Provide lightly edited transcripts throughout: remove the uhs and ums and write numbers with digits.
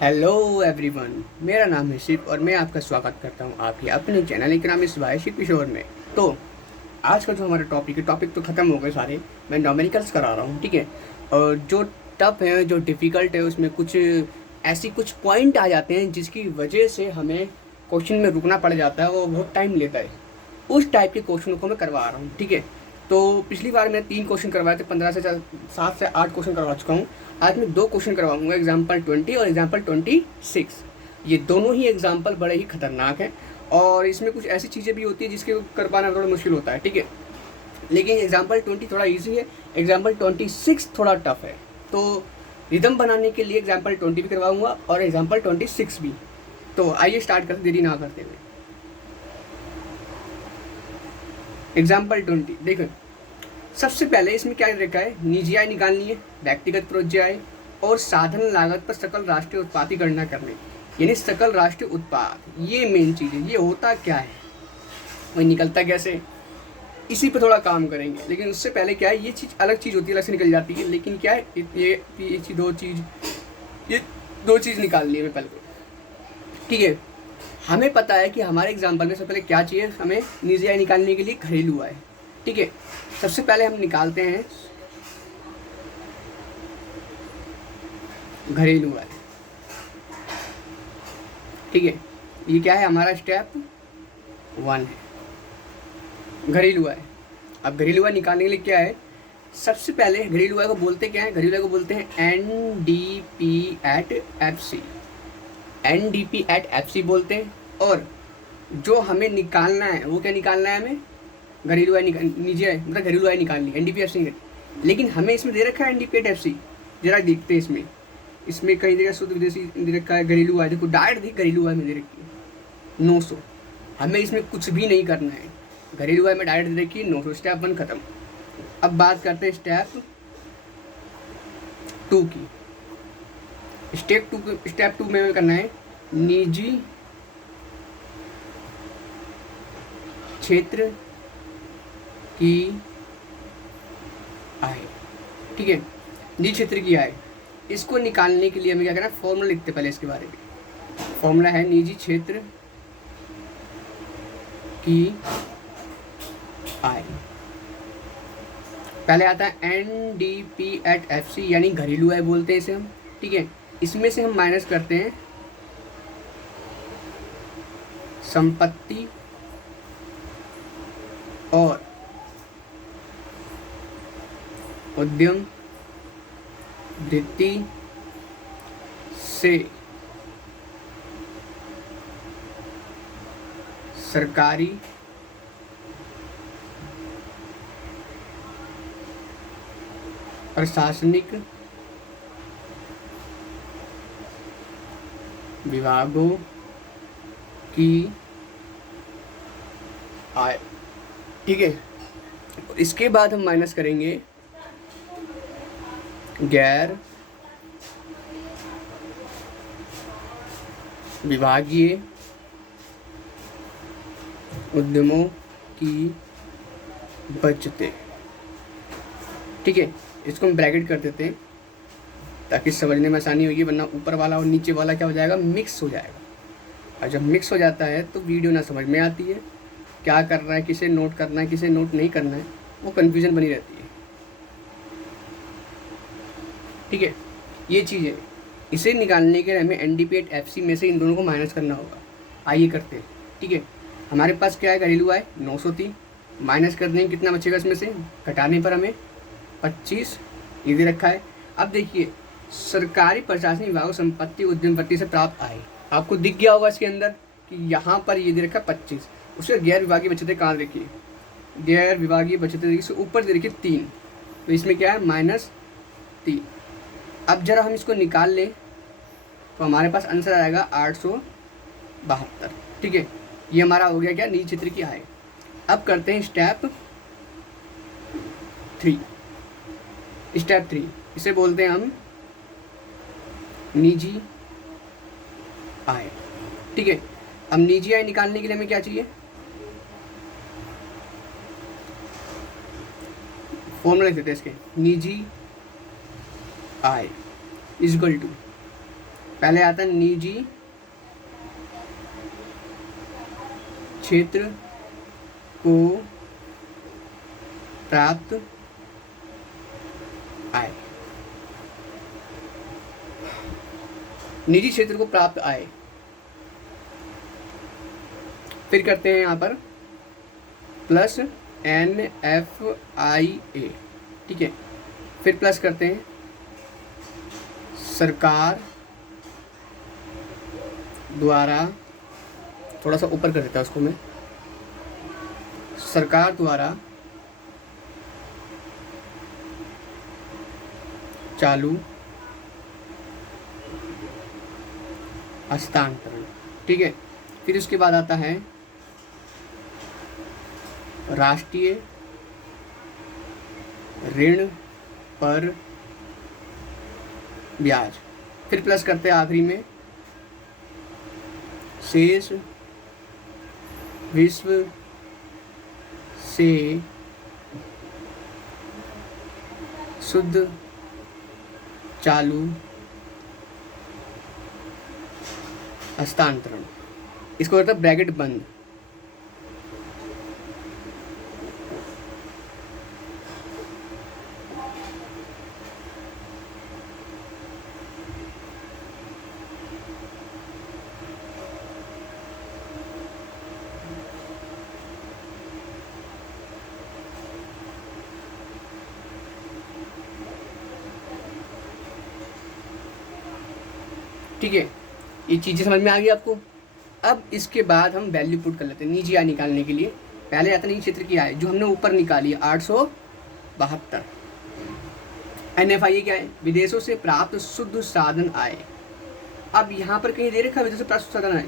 Hello everyone, मेरा नाम है शिव और मैं आपका स्वागत करता हूँ आपके अपने चैनल के नाम इस भाई शिव किशोर में। तो आज का जो हमारा टॉपिक तो ख़त्म हो गए सारे। मैं न्यूमेरिकल्स करा रहा हूँ, ठीक है। और जो टफ है, जो डिफ़िकल्ट है, उसमें कुछ पॉइंट आ जाते हैं जिसकी वजह से हमें क्वेश्चन में रुकना पड़ जाता है, वो बहुत टाइम लेता है। उस टाइप के क्वेश्चन को मैं करवा रहा हूँ, ठीक है। तो पिछली बार मैंने 3 क्वेश्चन करवाए थे, 7 से 8 क्वेश्चन करवा चुका हूँ। आज मैं 2 क्वेश्चन करवाऊंगा, एग्जाम्पल 20 और एग्जाम्पल 26। ये दोनों ही एग्जाम्पल बड़े ही खतरनाक हैं और इसमें कुछ ऐसी चीज़ें भी होती है जिसके कर पाना थोड़ा मुश्किल होता है, ठीक है। लेकिन एग्जाम्पल 20 थोड़ा ईजी है, एग्जाम्पल 26 थोड़ा टफ है। तो रिदम बनाने के लिए एग्जाम्पल 20 भी करवाऊंगा और एग्जाम्पल 26 भी। तो आइए स्टार्ट करते, देरी ना करते हुए। एग्जाम्पल 20 देखो, सबसे पहले इसमें क्या रखा है, निजी आय निकालनी है, व्यक्तिगत प्रोज्य आय और साधन लागत पर सकल राष्ट्रीय उत्पाद की गणना करनी। यानी सकल राष्ट्रीय उत्पाद, ये मेन चीज़ है। ये होता क्या है, वही निकलता कैसे, इसी पे थोड़ा काम करेंगे। लेकिन उससे पहले क्या है, ये चीज़ अलग चीज़ होती है, अलग से निकल जाती है। लेकिन क्या है, ये दो चीज़ निकालनी है मैं पहले, ठीक है। हमें पता है कि हमारे एग्जाम्पल में सबसे पहले क्या चाहिए, हमें निजी आय निकालने के लिए घरेलू आय, ठीक है। सबसे पहले हम निकालते हैं घरेलू आय, ठीक है। ये क्या है, हमारा स्टेप 1 है, घरेलू आय। अब घरेलू आय निकालने के लिए क्या है, सबसे पहले घरेलू आय को बोलते क्या है, घरेलू आय को बोलते हैं NDP@FC, NDP@FC बोलते हैं। और जो हमें निकालना है वो क्या निकालना है, हमें घरेलू आय निजी आय मतलब घरेलू आय निकालनी है, NDP@FC नहीं। लेकिन हमें इसमें दे रखा है NDP@FC, जरा देखते हैं इसमें। इसमें कई जगह शुद्ध विदेशी दे रखा है, घरेलू आय देखो, डायरेक्ट देखिए घरेलू आय में दे रखी है 900। हमें इसमें कुछ भी नहीं करना है, घरेलू आय में डायरेक्ट दे रखी है 900। स्टेप 1 खत्म। अब बात करते हैं स्टेप 2 की। स्टेप 2 में करना है निजी क्षेत्र की आय, ठीक है। निजी क्षेत्र की आय, इसको निकालने के लिए हमें क्या करना है, फॉर्मूला लिखते पहले इसके बारे में। फॉर्मूला है निजी क्षेत्र की आय, पहले आता है NDP@FC यानी घरेलू आय बोलते हैं इसे हम, ठीक है। इसमें से हम माइनस करते हैं संपत्ति और उद्यम वृत्ति से सरकारी प्रशासनिक विभागों की आय, ठीक है। इसके बाद हम माइनस करेंगे गैर विभागीय उद्यमों की बचतें, ठीक है। इसको हम ब्रैकेट कर देते हैं ताकि समझने में आसानी होगी, वरना ऊपर वाला और नीचे वाला क्या हो जाएगा, मिक्स हो जाएगा। और जब मिक्स हो जाता है तो वीडियो ना समझ में आती है, क्या कर रहा है, किसे नोट करना है, किसे नोट नहीं करना है, वो कन्फ्यूज़न बनी रहती है, ठीक है। ये चीज़ है। इसे निकालने के लिए हमें NDP@FC में से इन दोनों को माइनस करना होगा। आइए करते हैं, ठीक है। हमारे पास क्या है, घरेलू आय 900 थी, माइनस कर देंगे, कितना बचेगा इसमें से, घटाने पर हमें 25 ये दे रखा है। अब देखिए, सरकारी प्रशासनिक विभाग संपत्ति उद्यम वृत्ति से प्राप्त आय, आपको दिख गया होगा इसके अंदर कि यहाँ पर ये दे रखा है 25। उसके गैर विभागीय बचतें कहाँ देखिए, गैर विभागीय बचतें देखिए ऊपर दे रखिए 3, तो इसमें क्या है -3। अब जरा हम इसको निकाल लें तो हमारे पास आंसर आएगा 872, ठीक है। ये हमारा हो गया क्या, निजी क्षेत्र की आय। अब करते हैं स्टेप 3। स्टेप 3 इसे बोलते हैं हम निजी आय, ठीक है। अब निजी आय निकालने के लिए हमें क्या चाहिए, फॉर्मूला लिख देते हैं इसके, निजी आय इक्वल टू पहले आता है निजी क्षेत्र को प्राप्त आय, निजी क्षेत्र को प्राप्त आय। फिर करते हैं यहाँ पर प्लस NFIA, ठीक है। फिर प्लस करते हैं सरकार द्वारा, थोड़ा सा ऊपर कर देता उसको मैं, सरकार द्वारा चालू हस्तांतरण, ठीक है। फिर उसके बाद आता है राष्ट्रीय ऋण पर ब्याज। फिर प्लस करते हैं आखिरी में शेष विश्व से शुद्ध चालू हस्तांतरण। इसको कहते हैं ब्रैकेट बंद। ठीक है, ये चीज़ें समझ में आ गई आपको। अब इसके बाद हम वैल्यू पुट कर लेते हैं निजी आय निकालने के लिए। पहले आता है निजी क्षेत्र की आय जो हमने ऊपर निकाली है 872। NFIA क्या है? विदेशों से प्राप्त शुद्ध साधन आय। अब यहाँ पर कहीं दे रखा है विदेशों से प्राप्त शुद्ध साधन आय,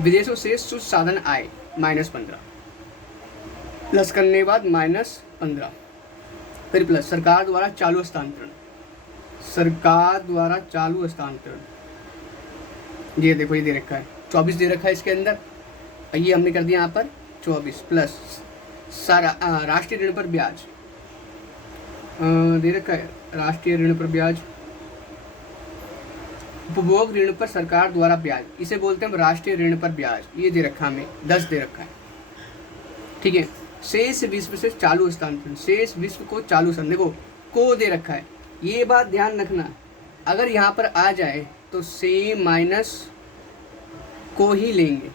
विदेशों से शुद्ध साधन आय -15, प्लस करने के बाद -15, फिर प्लस सरकार द्वारा चालू हस्तांतरण, सरकार द्वारा चालू हस्तांतरण, ये देखो ये दे रखा है 24 दे रखा है इसके अंदर, ये हमने कर दिया यहाँ पर 24 प्लस सारा राष्ट्रीय ऋण पर ब्याज दे रखा है, राष्ट्रीय ऋण पर ब्याज, उपभोग ऋण पर सरकार द्वारा ब्याज, इसे बोलते हैं हम राष्ट्रीय ऋण पर ब्याज, ये दे रखा हमें 10 दे रखा है, ठीक है। शेष विश्व से चालू हस्तांतरण, शेष विश्व को चालू हस्तांतरण, देखो को दे रखा है, ये बात ध्यान रखना, अगर यहाँ पर आ जाए तो से माइनस को ही लेंगे,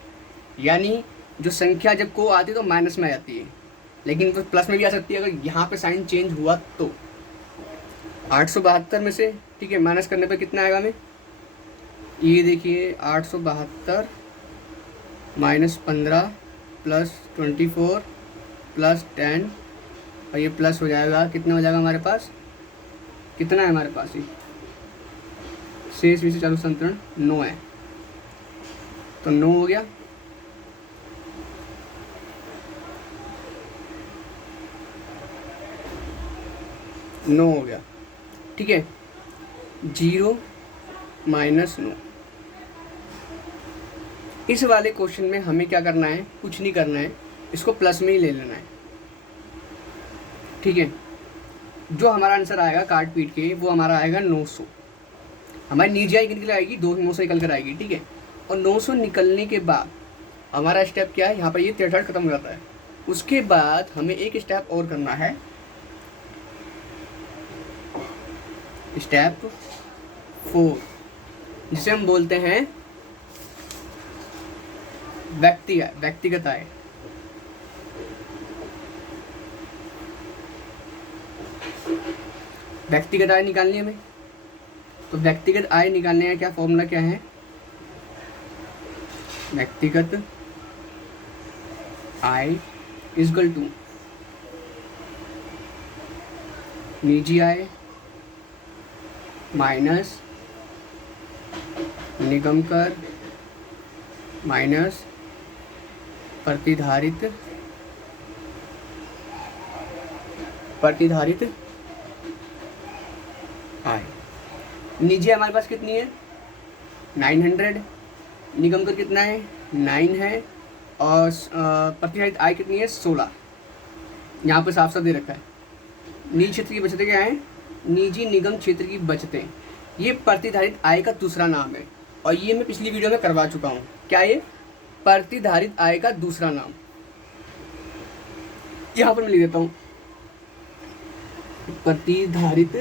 यानी जो संख्या जब को आती है तो माइनस में आ जाती है, लेकिन वो प्लस में भी आ सकती है अगर यहाँ पे साइन चेंज हुआ तो। 872 में से, ठीक है, माइनस करने पे कितना आएगा हमें, ये देखिए 872 -15 +24 +10 और ये प्लस हो जाएगा, कितना हो जाएगा हमारे पास, कितना है हमारे पास, ये शेष विश्व चालू हस्तांतरण 9 है, तो 9 हो गया। ठीक है, 0 - 9। इस वाले क्वेश्चन में हमें क्या करना है, कुछ नहीं करना है, इसको प्लस में ही ले लेना है, ठीक है। जो हमारा आंसर आएगा काट पीट के वो हमारा आएगा 900, हमारी निजी आय निकल आएगी 900 निकल कर आएगी, ठीक है। और 900 निकलने के बाद हमारा स्टेप क्या है, यहाँ पर ये 63 खत्म हो जाता है, उसके बाद हमें एक स्टेप और करना है, स्टेप 4, जिसे हम बोलते हैं व्यक्तिगत आय। व्यक्तिगत आय निकालनी है हमें, तो व्यक्तिगत आय निकालने का क्या फॉर्मूला क्या है, व्यक्तिगत आय इक्वल टू निजी आय माइनस निगम कर माइनस प्रतिधारित आय। निजी हमारे पास कितनी है 900, निगम कर कितना है 9 है, और प्रतिधारित आय कितनी है 16, यहाँ पर साफ साफ दे रखा है। निजी क्षेत्र की बचतें क्या है, निजी निगम क्षेत्र की बचतें ये प्रतिधारित आय का दूसरा नाम है, और ये मैं पिछली वीडियो में करवा चुका हूँ। क्या ये? प्रतिधारित आय का दूसरा नाम। यहाँ पर मैं लिख देता हूँ, प्रतिधारित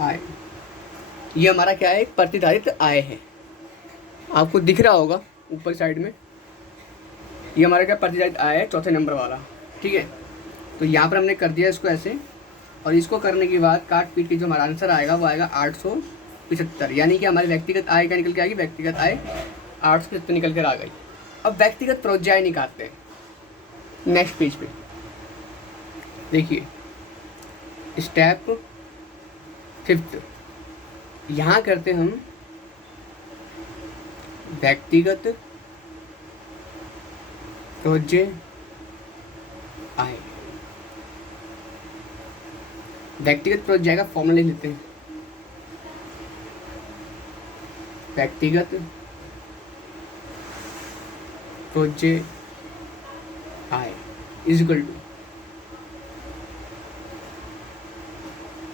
आय। ये हमारा क्या है? प्रतिधारित आय है। आपको दिख रहा होगा ऊपर साइड में, ये हमारा क्या प्रतिधारित आय है, चौथे नंबर वाला। ठीक है, तो यहाँ पर हमने कर दिया इसको ऐसे, और इसको करने के बाद काट पीट के जो हमारा आंसर आएगा वो आएगा 875, यानी कि हमारी व्यक्तिगत आय क्या निकल के आएगी? व्यक्तिगत आय 875 निकल कर आ गई। अब व्यक्तिगत प्रोज्याय निकालते हैं नेक्स्ट पेज पे। देखिए स्टेप 5, यहाँ करते हम व्यक्तिगत प्रोज्य आय। व्यक्तिगत प्रोज्याय का फॉर्मूला लिख लेते हैं। व्यक्तिगत प्रोज्य आय इज इक्वल टू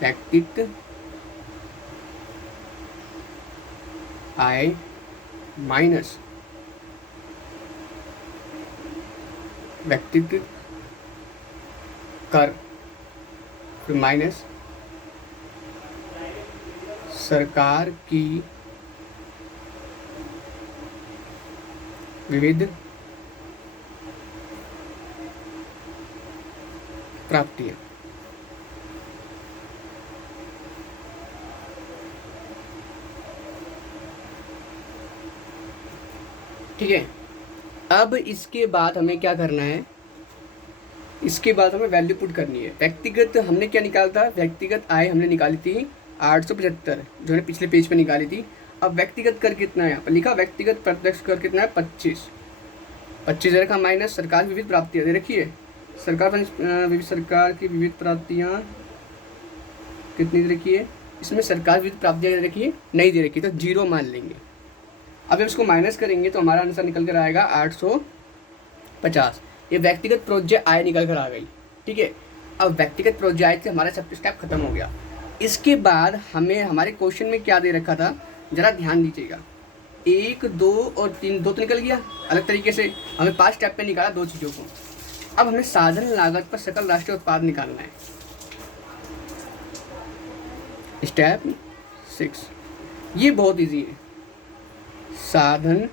व्यक्तिगत आय माइनस व्यक्तिगत कर, फिर माइनस सरकार की विविध प्राप्तियां। ठीक है, अब इसके बाद हमें क्या करना है? इसके बाद हमें वैल्यू पुट करनी है। व्यक्तिगत हमने क्या निकाला था? व्यक्तिगत आय हमने निकाली थी 875, जो है पिछले पेज पे निकाली थी। अब व्यक्तिगत कर कितना है? यहाँ पर लिखा व्यक्तिगत प्रत्यक्ष कर कितना है? 25 रखा, माइनस सरकार की विविध प्राप्तियाँ दे रखी है। सरकार की विविध प्राप्तियाँ कितनी दे रखी है? इसमें सरकार विविध प्राप्तियाँ दे रखी है? नहीं दे रखी, तो 0 मान लेंगे। अब इसको माइनस करेंगे तो हमारा आंसर निकल कर आएगा 850। ये व्यक्तिगत प्रोज्य आय निकल कर आ गई। ठीक है, अब व्यक्तिगत प्रोज्य आय से हमारा सब स्टेप खत्म हो गया। इसके बाद हमें हमारे क्वेश्चन में क्या दे रखा था, जरा ध्यान दीजिएगा। 1, 2 और 3, 2 तो निकल गया अलग तरीके से। हमें 5 स्टेप पे निकाला 2 चीज़ों को। अब हमें साधन लागत पर सकल राष्ट्रीय उत्पाद निकालना है। स्टेप 6, ये बहुत इजी है। साधन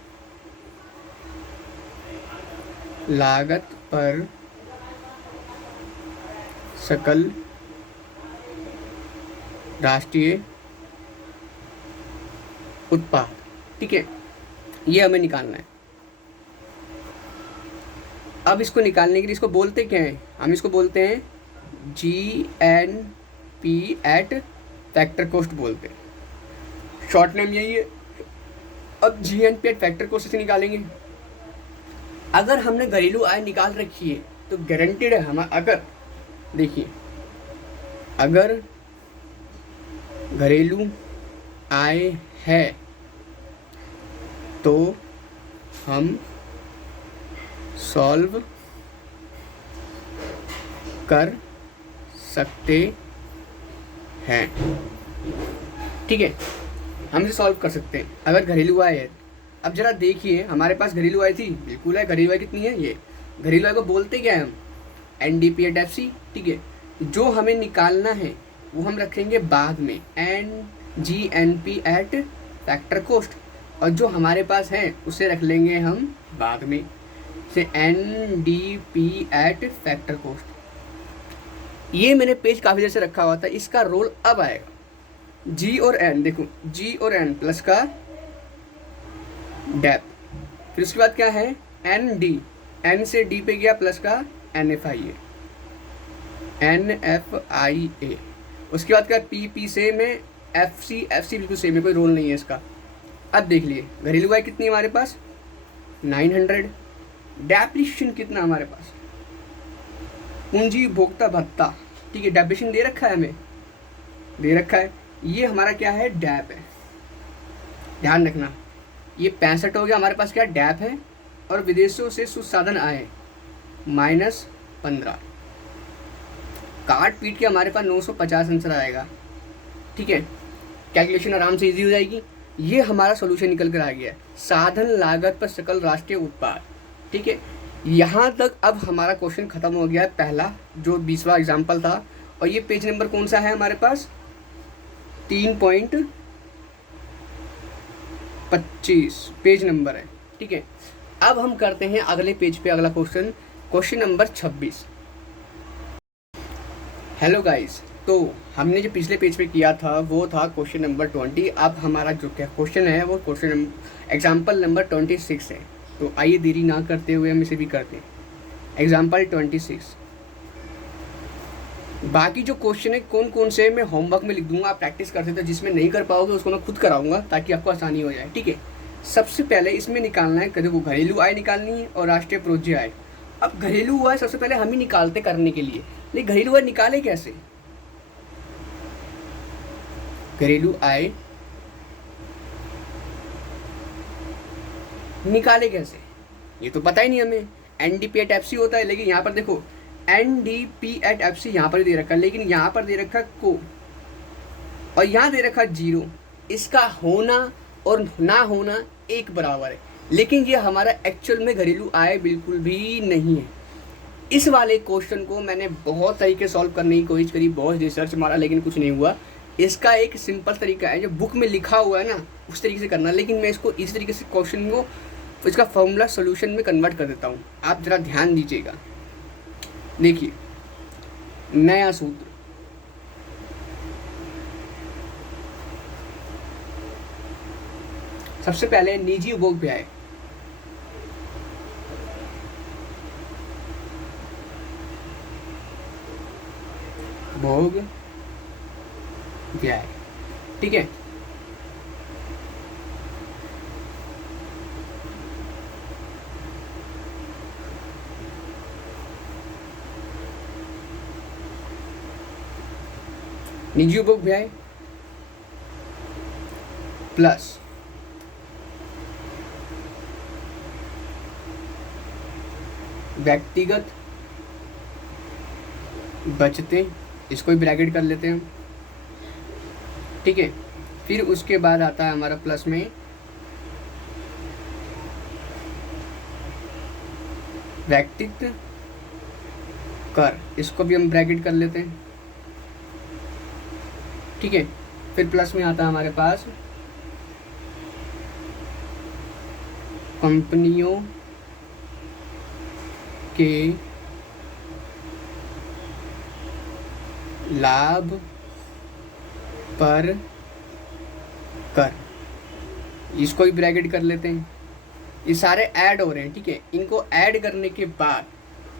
लागत पर सकल राष्ट्रीय उत्पाद। ठीक है, ये हमें निकालना है। अब इसको निकालने के लिए इसको बोलते क्या हैं? हम इसको बोलते हैं GNP एट फैक्टर कॉस्ट बोलते हैं, शॉर्ट नेम यही है। अब GNP एट फैक्टर कॉस्ट से निकालेंगे। अगर हमने घरेलू आय निकाल रखी है तो गारंटेड है हम, अगर देखिए अगर घरेलू आय है तो हम सॉल्व कर सकते हैं। ठीक है, हम इसे सॉल्व कर सकते हैं अगर घरेलू आय है। अब जरा देखिए, हमारे पास घरेलू आय थी, बिल्कुल है। घरेलू आय कितनी है? ये घरेलू आय को बोलते क्या है हम? NDP at FC। ठीक है, जो हमें निकालना है वो हम रखेंगे बाद में, GNP एट फैक्टर कॉस्ट, और जो हमारे पास है उसे रख लेंगे हम बाद में से NDP एट फैक्टर कॉस्ट। ये मैंने पेज काफ़ी देर से रखा हुआ था, इसका रोल अब आएगा। G और N, देखो G और N प्लस का डेप, फिर उसके बाद क्या है? ND, N से D पे गया प्लस का NFIA, उसके बाद क्या? PP से में FC बिल्कुल सेम है, कोई रोल नहीं है इसका। अब देख लिए घरेलू आय कितनी है हमारे पास? 900। डेप्रिसिएशन कितना हमारे पास? पूंजी उपभोक्ता भत्ता। ठीक है, डेप्रिसिएशन दे रखा है, हमें दे रखा है। ये हमारा क्या है? डैप है। ध्यान रखना, ये 65 हो गया हमारे पास, क्या डैप है। और विदेशों से सुसाधन आए -15। काट पीट के हमारे पास 950 आंसर आएगा। ठीक है, कैलकुलेशन आराम से इजी हो जाएगी। ये हमारा सोल्यूशन निकल कर आ गया है, साधन लागत पर सकल राष्ट्रीय उत्पाद। ठीक है, यहाँ तक अब हमारा क्वेश्चन खत्म हो गया है, पहला जो 20वां एग्जाम्पल था। और ये पेज नंबर कौन सा है हमारे पास, 3.25 पेज नंबर है। ठीक है, अब हम करते हैं अगले पेज पे अगला question, question number 26। Hello guys, तो हमने जो पिछले पेज पे किया था वो था क्वेश्चन नंबर 20। अब हमारा जो क्या क्वेश्चन है वो क्वेश्चन एग्जाम्पल नंबर 26 है। तो आइए देरी ना करते हुए हम इसे भी करते हैं। एग्जाम्पल 26, बाकी जो क्वेश्चन है कौन कौन से मैं होमवर्क में लिख दूंगा, आप प्रैक्टिस करते थे, जिसमें नहीं कर पाओगे उसको मैं खुद कराऊंगा ताकि आपको आसानी हो जाए। ठीक है, सबसे पहले इसमें निकालना है, देखो घरेलू आय निकालनी है और राष्ट्रीय प्रोज्य आय। अब घरेलू आय सबसे पहले हम ही निकालते करने के लिए, लेकिन घरेलू आय निकाले कैसे, घरेलू आय निकाले कैसे ये तो पता ही नहीं हमें। एनडीपी एट एफसी होता है, लेकिन यहाँ पर देखो एनडीपी एट एफसी यहाँ पर दे रखा है, लेकिन यहाँ पर दे रखा को और यहाँ दे रखा 0। इसका होना और ना होना एक बराबर है, लेकिन ये हमारा एक्चुअल में घरेलू आय बिल्कुल भी नहीं है। इस वाले क्वेश्चन को मैंने बहुत तरीके सॉल्व करने की कोशिश करी, बहुत रिसर्च मारा, लेकिन कुछ नहीं हुआ। इसका एक सिंपल तरीका है, जो बुक में लिखा हुआ है ना उस तरीके से करना, लेकिन मैं इसको इस तरीके से क्वेश्चन को इसका फॉर्मूला सॉल्यूशन में कन्वर्ट कर देता हूँ। आप जरा ध्यान दीजिएगा, देखिए नया सूत्र, सबसे पहले निजी उपभोग व्यय, भोग व्यय। ठीक है, निजी उपभोग व्यय प्लस व्यक्तिगत बचतें, इसको भी ब्रैकेट कर लेते हैं। ठीक है, फिर उसके बाद आता है हमारा प्लस में व्यक्तिगत कर, इसको भी हम ब्रैकेट कर लेते हैं। ठीक है, फिर प्लस में आता है हमारे पास कंपनियों के लाभ पर कर, इसको भी ब्रैकेट कर लेते हैं। ये सारे ऐड हो रहे हैं। ठीक है, इनको ऐड करने के बाद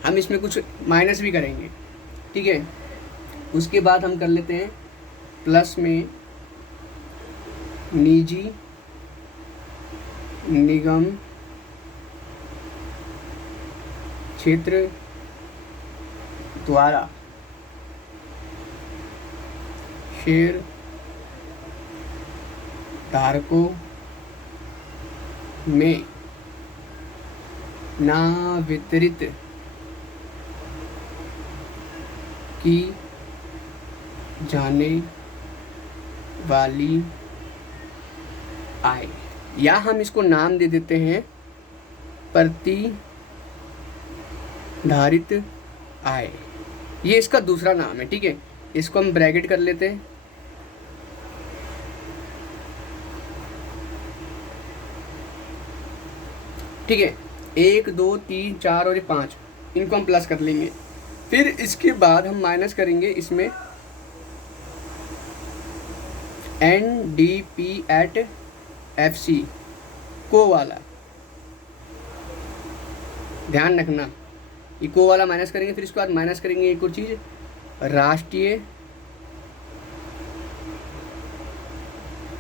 हम इसमें कुछ माइनस भी करेंगे। ठीक है, उसके बाद हम कर लेते हैं प्लस में निजी निगम क्षेत्र द्वारा शेयर धारकों में ना वितरित की जाने वाली आय, या हम इसको नाम दे देते हैं प्रतिधारित आय, ये इसका दूसरा नाम है। ठीक है, इसको हम ब्रैकेट कर लेते हैं। ठीक है, 1 2 3 4 और ये 5, इनको हम प्लस कर लेंगे। फिर इसके बाद हम माइनस करेंगे इसमें NDP एट FC को वाला, ध्यान रखना ये को वाला माइनस करेंगे। फिर इसके बाद माइनस करेंगे एक और चीज़, राष्ट्रीय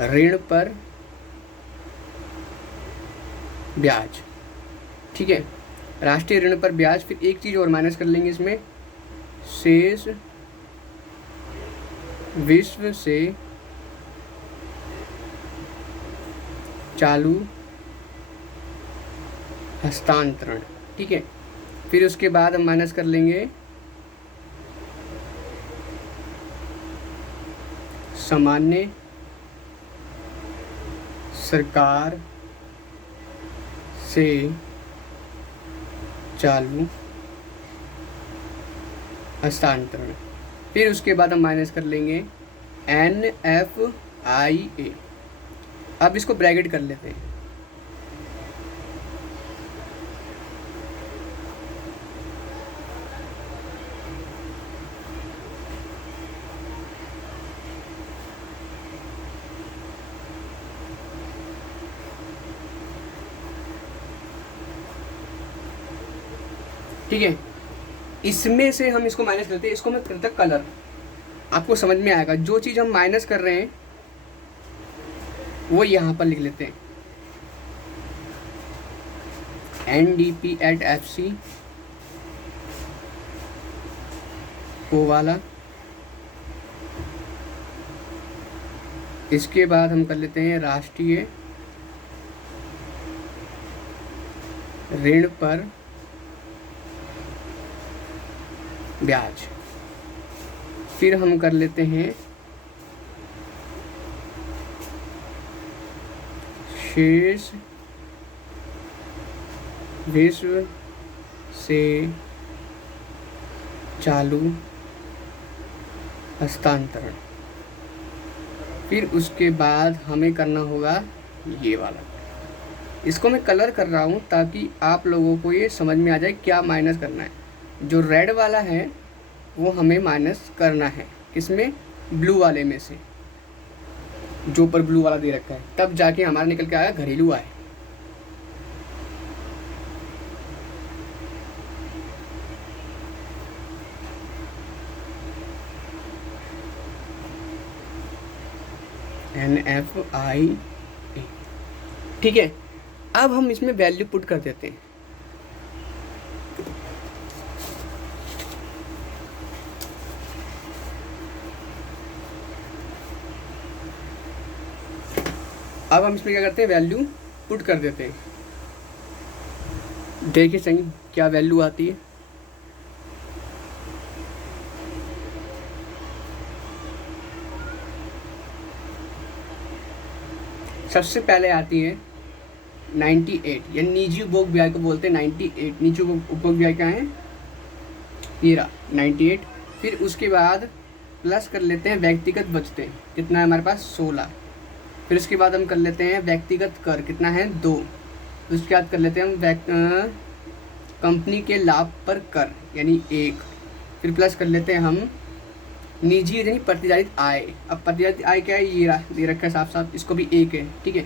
ऋण पर ब्याज। ठीक है, राष्ट्रीय ऋण पर ब्याज। फिर एक चीज़ और माइनस कर लेंगे इसमें, शेष विश्व से चालू हस्तांतरण। ठीक है, फिर उसके बाद हम माइनस कर लेंगे सामान्य सरकार से चालू हस्तांतरण। फिर उसके बाद हम माइनस कर लेंगे NFIA। अब इसको ब्रैकेट कर लेते हैं। ठीक है, इसमें से हम इसको माइनस करते हैं, इसको मैं करता कलर, आपको समझ में आएगा। जो चीज़ हम माइनस कर रहे हैं वो यहाँ पर लिख लेते हैं NDP@FC कोवाला। इसके बाद हम कर लेते हैं राष्ट्रीय ऋण पर ब्याज। फिर हम कर लेते हैं शेष विश्व से चालू हस्तांतरण। फिर उसके बाद हमें करना होगा ये वाला। इसको मैं कलर कर रहा हूँ ताकि आप लोगों को ये समझ में आ जाए क्या माइनस करना है। जो रेड वाला है वो हमें माइनस करना है, किसमें, ब्लू वाले में से, जो ऊपर ब्लू वाला दे रखा है, तब जाके हमारा निकल के आया घरेलू आय। NFIA। ठीक है, अब हम इसमें वैल्यू पुट कर देते हैं। अब हम इसमें क्या करते हैं, वैल्यू पुट कर देते हैं। देखिए सही क्या वैल्यू आती है। सबसे पहले आती है 98, यानी निजी उपभोग व्यय को बोलते हैं 98। निजी उपभोग व्यय क्या है, ये रहा 98। फिर उसके बाद प्लस कर लेते हैं व्यक्तिगत बचतें, कितना है हमारे पास 16। फिर उसके बाद हम कर लेते हैं व्यक्तिगत कर, कितना है 2। उसके बाद कर लेते हैं हम कंपनी के लाभ पर कर, यानी 1। फिर प्लस कर लेते हैं हम निजी यानी प्रतिजातित आय। अब प्रतिजातित आय क्या है, ये दे रखा है साफ साफ, इसको भी 1 है। ठीक है,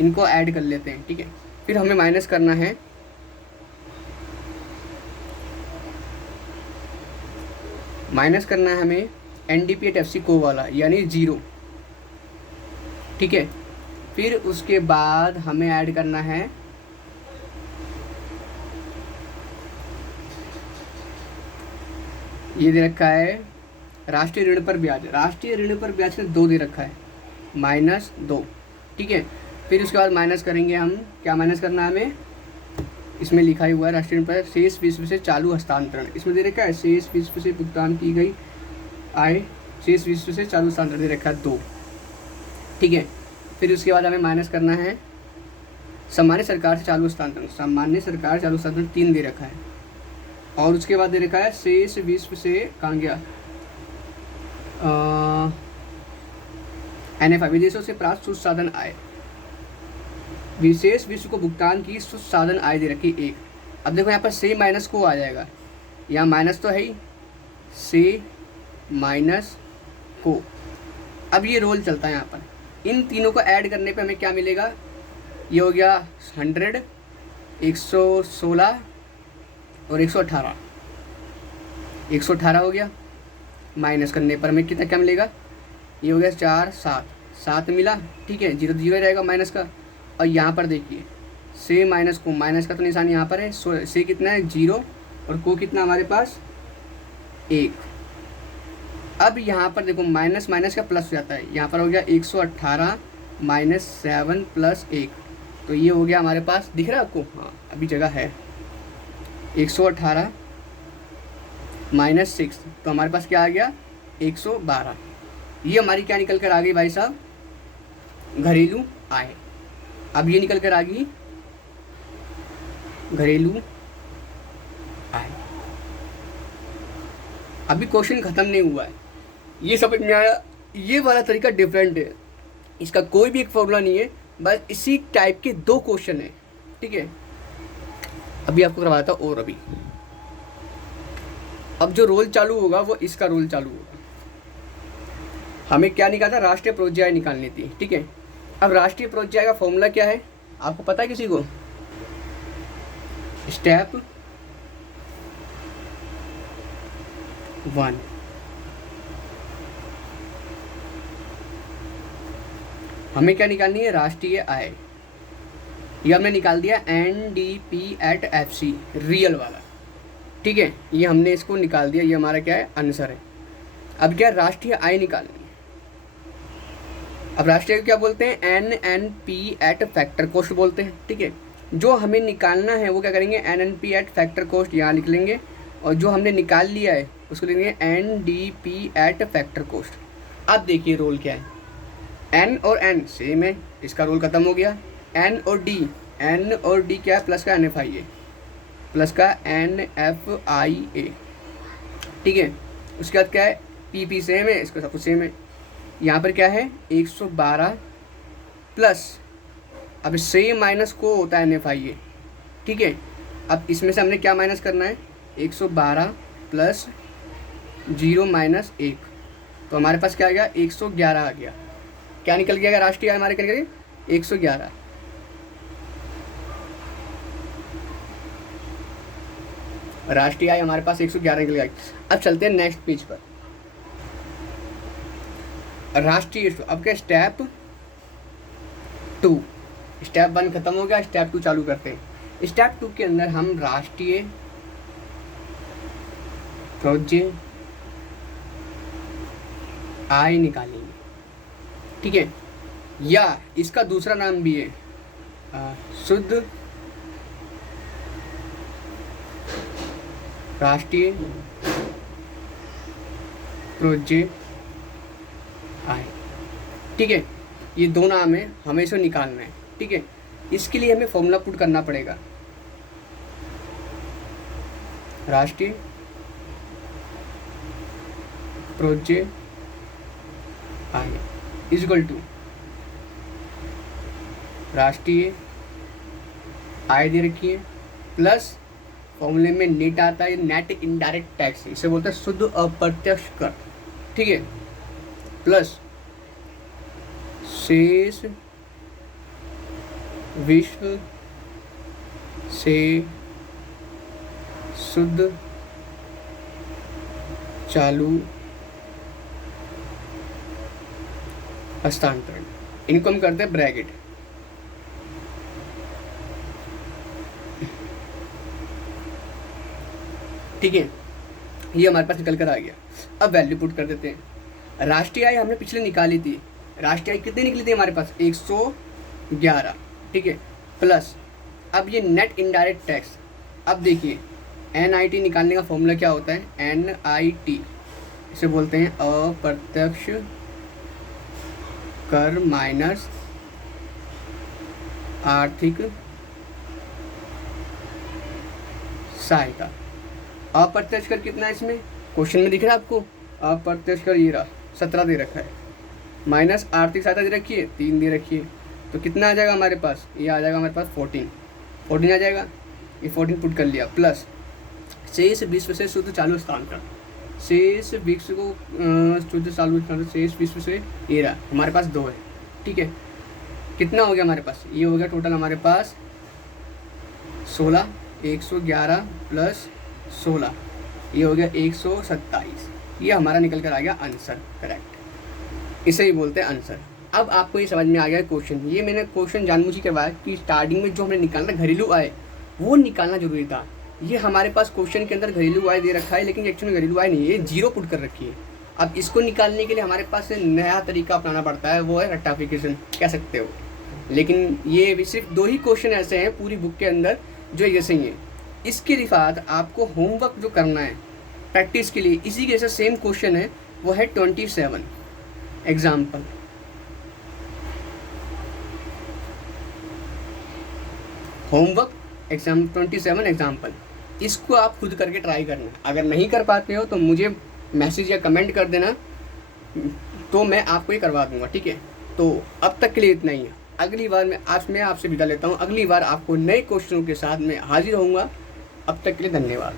इनको ऐड कर लेते हैं। ठीक है, फिर हमें माइनस करना है हमें NDP@FC को वाला, यानी 0। ठीक है, फिर उसके बाद हमें ऐड करना है ये दे रखा है राष्ट्रीय ऋण पर ब्याज। राष्ट्रीय ऋण पर ब्याज से 2 दे रखा है, -2। ठीक है, फिर उसके बाद माइनस करेंगे हम, क्या माइनस करना है हमें, इसमें लिखा ही हुआ है राष्ट्रीय ऋण पर शेष विश्व से चालू हस्तांतरण। इसमें दे रखा है शेष विश्व से भुगतान की गई आय, शेष विश्व से चालू हस्तांतरण दे रखा है 2। ठीक है, फिर उसके बाद हमें माइनस करना है सामान्य सरकार से चालू हस्तांतरण। सामान्य सरकार चालू हस्तांतरण 3 दे रखा है। और उसके बाद दे रखा है शेष विश्व से, कहाँ गया, NFI विदेशों से प्राप्त शुद्ध साधन आय। विशेष विश्व को भुगतान की शुद्ध साधन आय दे रखी 1। अब देखो यहाँ पर से माइनस को आ जाएगा, यहाँ माइनस तो है ही, से माइनस को। अब ये रोल चलता है यहाँ पर, इन तीनों को ऐड करने पे हमें क्या मिलेगा, ये हो गया 100, 116 और 118। 118 हो गया, माइनस करने पर हमें कितना क्या मिलेगा, ये हो गया 4, 7 मिला। ठीक है, 0 0 रहेगा माइनस का। और यहाँ पर देखिए से माइनस को, माइनस का तो निशान यहाँ पर है, से कितना है 0 और को कितना हमारे पास 1। अब यहाँ पर देखो माइनस माइनस का प्लस हो जाता है, यहाँ पर हो गया 118 -7 + 1, तो ये हो गया हमारे पास, दिख रहा है आपको, हाँ अभी जगह है, 118 -6, तो हमारे पास क्या आ गया 112। ये हमारी क्या निकल कर आ गई भाई साहब, घरेलू आय। अब ये निकल कर आ गई घरेलू आय। अभी क्वेश्चन खत्म नहीं हुआ है, ये समझ में आया। ये वाला तरीका डिफरेंट है, इसका कोई भी एक फॉर्मूला नहीं है, बस इसी टाइप के 2 क्वेश्चन है, ठीक है। अभी आपको करवाता हूँ। और अभी अब जो रोल चालू होगा वो इसका रोल चालू होगा। हमें क्या निकालना, राष्ट्रीय प्रोज्य आय निकालनी थी, ठीक है। अब राष्ट्रीय प्रोज्य आय का फॉर्मूला क्या है, आपको पता है किसी को? स्टेप 1, हमें क्या निकालनी है, राष्ट्रीय आय। ये हमने निकाल दिया NDP@FC, रियल वाला, ठीक है। ये हमने इसको निकाल दिया, ये हमारा क्या है, आंसर है। अब क्या, राष्ट्रीय आय निकालनी है। अब राष्ट्रीय क्या बोलते हैं, NNP@ फैक्टर कॉस्ट बोलते हैं, ठीक है। जो हमें निकालना है वो क्या करेंगे, NNP@ फैक्टर कॉस्ट यहाँ लिख लेंगे, और जो हमने निकाल लिया है उसको लिखेंगे NDP@ फैक्टर कॉस्ट। अब देखिए रोल क्या है, N और N सेम है, इसका रोल खत्म हो गया। N और D क्या है, प्लस का NFIA, प्लस का NFIA, ठीक है। उसके बाद क्या है, PP सेम है, इसका सब कुछ सेम है। यहाँ पर क्या है, 112 प्लस, अब सेम माइनस को होता है NFIA, ठीक है। अब इसमें से हमने क्या माइनस करना है, 112 प्लस 0 माइनस 1, तो हमारे पास क्या आ गया, 111 आ गया। क्या निकल गया राष्ट्रीय आय हमारे, क्या निकल गया, 111। राष्ट्रीय आय हमारे पास 111 निकल गया। अब चलते हैं नेक्स्ट पेज पर, राष्ट्रीय। अब क्या, स्टेप 2, स्टेप 1 खत्म हो गया, स्टेप 2 चालू करते हैं। स्टेप 2 के अंदर हम राष्ट्रीय प्रोज्य आय निकालेंगे, ठीक है। या इसका दूसरा नाम भी है शुद्ध राष्ट्रीय प्रोज्य आय, ठीक है। ये 2 नाम है, हमें इसे निकालना है, ठीक है। इसके लिए हमें फॉर्मूला पुट करना पड़ेगा, राष्ट्रीय प्रोज्य आय इक्वल टू राष्ट्रीय आय दे रखी है, प्लस फॉर्मूले में नेट आता है, नेट इनडायरेक्ट टैक्स, इसे बोलते हैं शुद्ध अप्रत्यक्ष कर, ठीक है, प्लस शेष विश्व से शुद्ध चालू हस्तांतरण। इनको हम करते हैं ब्रैकेट, ठीक है। ये हमारे पास निकल कर आ गया। अब वैल्यू पुट कर देते हैं। राष्ट्रीय आय हमने पिछले निकाली थी, राष्ट्रीय आय कितनी निकली थी हमारे पास, 111, ठीक है, प्लस अब ये नेट इनडायरेक्ट टैक्स। अब देखिए NIT निकालने का फॉर्मूला क्या होता है, NIT इसे बोलते हैं अप्रत्यक्ष कर माइनस आर्थिक सहायता। अप्रत्यक्ष कर कितना है इसमें, क्वेश्चन में दिख रहा है आपको, अप्रत्यक्ष कर ये रहा 17 दे रखा है, माइनस आर्थिक सहायता दे रखी है 3 दे रखी है, तो कितना आ जाएगा हमारे पास, ये आ जाएगा हमारे पास 14 आ जाएगा, ये 14 पुट कर लिया, प्लस शेष विश्व से शुद्ध चालू हस्तांतरण, शेष विश्व को शुद्ध चालू हस्तांतरण, शेष विश्व से ये रहा हमारे पास 2 है, ठीक है। कितना हो गया हमारे पास, ये हो गया टोटल हमारे पास 16, 111 प्लस 16, ये हो गया 127। ये हमारा निकल कर आ गया आंसर, करेक्ट, इसे ही बोलते हैं आंसर। अब आपको ये समझ में आ गया क्वेश्चन, ये मैंने क्वेश्चन जानबूझ के करवाया कि स्टार्टिंग में जो हमने निकालना घरेलू आय वो निकालना जरूरी था। ये हमारे पास क्वेश्चन के अंदर घरेलू आय दे रखा है, लेकिन एक्चुअली घरेलू आय नहीं है, 0 पुट कर रखी है। अब इसको निकालने के लिए हमारे पास नया तरीका अपनाना पड़ता है, वो है रट्टाफिकेशन कह सकते हो। लेकिन ये सिर्फ 2 ही क्वेश्चन ऐसे हैं पूरी बुक के अंदर जो जैसे ही हैं। इसके साथ आपको होमवर्क जो करना है प्रैक्टिस के लिए, इसी के जैसा सेम क्वेश्चन है, वो है 27। एग्जाम्पल। Homework exam 27 example. इसको आप खुद करके ट्राई करना। अगर नहीं कर पाते हो तो मुझे मैसेज या कमेंट कर देना, तो मैं आपको ये करवा दूंगा, ठीक है। तो अब तक के लिए इतना ही है। अगली बार मैं आपसे विदा लेता हूँ। अगली बार आपको नए क्वेश्चनों के साथ मैं हाजिर होऊंगा। अब तक के लिए धन्यवाद।